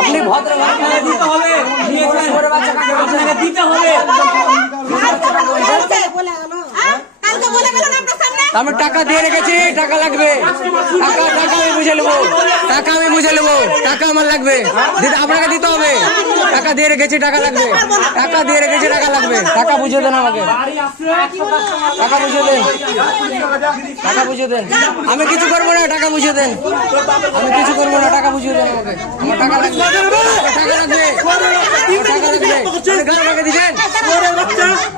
আপনি ভদ্র দিতে হবে, দিতে হবে। আমি টাকা দিয়ে রেখেছি, টাকা লাগবে, টাকা আমি বুঝে নেবো, টাকা আমি বুঝে নেবো, টাকা আমার লাগবে, আপনাকে দিতে হবে। টাকা দিয়ে রেখেছি, টাকা লাগবে, টাকা দিয়ে রেখেছি, টাকা লাগবে, টাকা বুঝিয়ে দেন আমাকে, টাকা বুঝিয়ে দেন, টাকা বুঝিয়ে দেন। আমি কিছু করবো না, টাকা বুঝিয়ে দেন, আমি কিছু করবো না, টাকা বুঝিয়ে দেন আমাকে। আমার টাকা লাগবে, টাকা লাগবে, টাকা লাগবে। গাল রেখে দিচ্ছেন,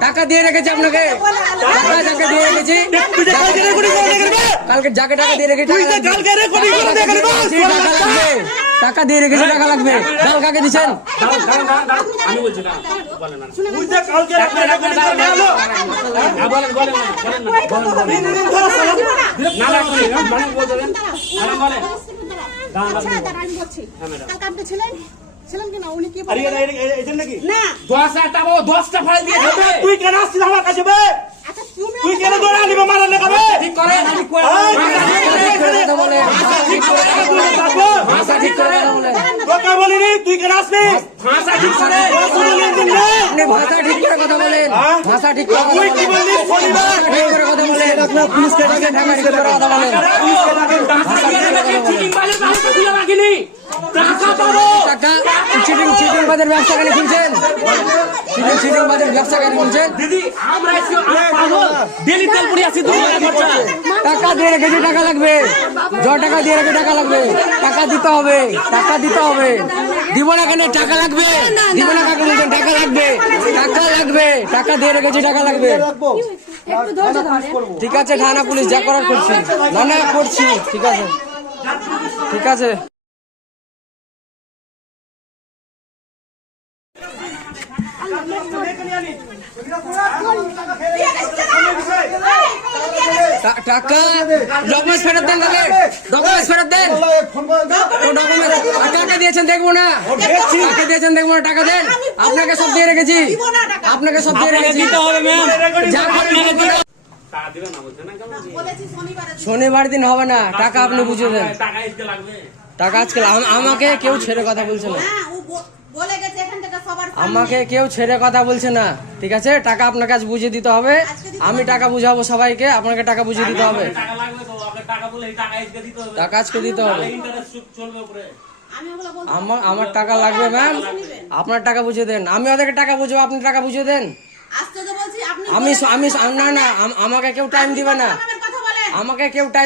টাকা দিয়ে রেখেছি আপনাকে, টাকা যাকে দিয়ে রেখেছি, কালকে যাকে টাকা দিয়ে রেখেছি, টাকা লাগবে, টাকা দিয়ে রেখেছি, টাকা লাগবে। গাল কাকে দিচ্ছেন? ছিলেন কিনা উনি কি নাকি না 10টা ফাইল দিয়ে তুই কেন আসছিস আমার কাছে? আচ্ছা তুমি তুই কেন দৌড়া নিবে মারা লাগাবে? ঠিক করে ঠিক করে কথা বলে, ঠিক করে ভাষা ঠিক করে কথা বলে। তোকে বলিনি তুই কেন আসবি? ভাষা ঠিক করে, আপনি ভাষা ঠিক করে কথা বলেন, ভাষা ঠিক করে কথা তুই কি বলেন, বললি? শনিবার ঠিক করে কথা বলেন, পুলিশকে ডাকেন, ঢাকা ঠিক করে কথা বলেন। টাকা চিটিং চিটিং বাদের ব্যবসা কেন খুলছেন? চিটিং চিটিং বাদের ব্যবসা কেন খুলছেন? দিদি আমরা ডেলি তেল পুরি আসি 2 টাকা খরচা। টাকা দিয়ে রেখেছি, টাকা লাগবে, টাকা দিয়ে রেখে টাকা লাগবে, টাকা দিতে হবে, টাকা দিতে হবে। দিব না কেন? টাকা লাগবে, দিব না কাকে বলছেন? টাকা লাগবে, টাকা লাগবে, টাকা দিয়ে রেখেছি, টাকা লাগবে। ঠিক আছে, থানা পুলিশ যা করার করছি, না না করছি, ঠিক আছে, ঠিক আছে। টাকা ডকুমেন্টস ফেরত দেন, ডকুমেন্টস ফেরত দেন, কাকে দিয়েছেন দেখবো না, কাকে দিয়েছেন দেখবো না, টাকা দেন। আপনাকে সব দিয়ে রেখেছি, আপনাকে সব দিয়ে রেখেছি, যা শনিবার দিন হবে না, টাকা আপনি বুঝিয়ে দেন, টাকা আজকে। আমাকে কেউ ছেড়ে কথা বলছে না, আমাকে কেউ ছেড়ে কথা বলছে না, ঠিক আছে? টাকা আপনার কাছে বুঝিয়ে দিতে হবে, আমি টাকা বুঝাবো সবাইকে, আপনাকে টাকা বুঝিয়ে দিতে হবে, টাকা আজকে দিতে হবে। আমার টাকা লাগবে ম্যাম, আপনার টাকা বুঝিয়ে দেন, আমি ওদেরকে টাকা বুঝবো, আপনি টাকা বুঝিয়ে দেন। আমি না না, আমাকে কেউ টাইম দিবে না, আমাকে কেউ টাইম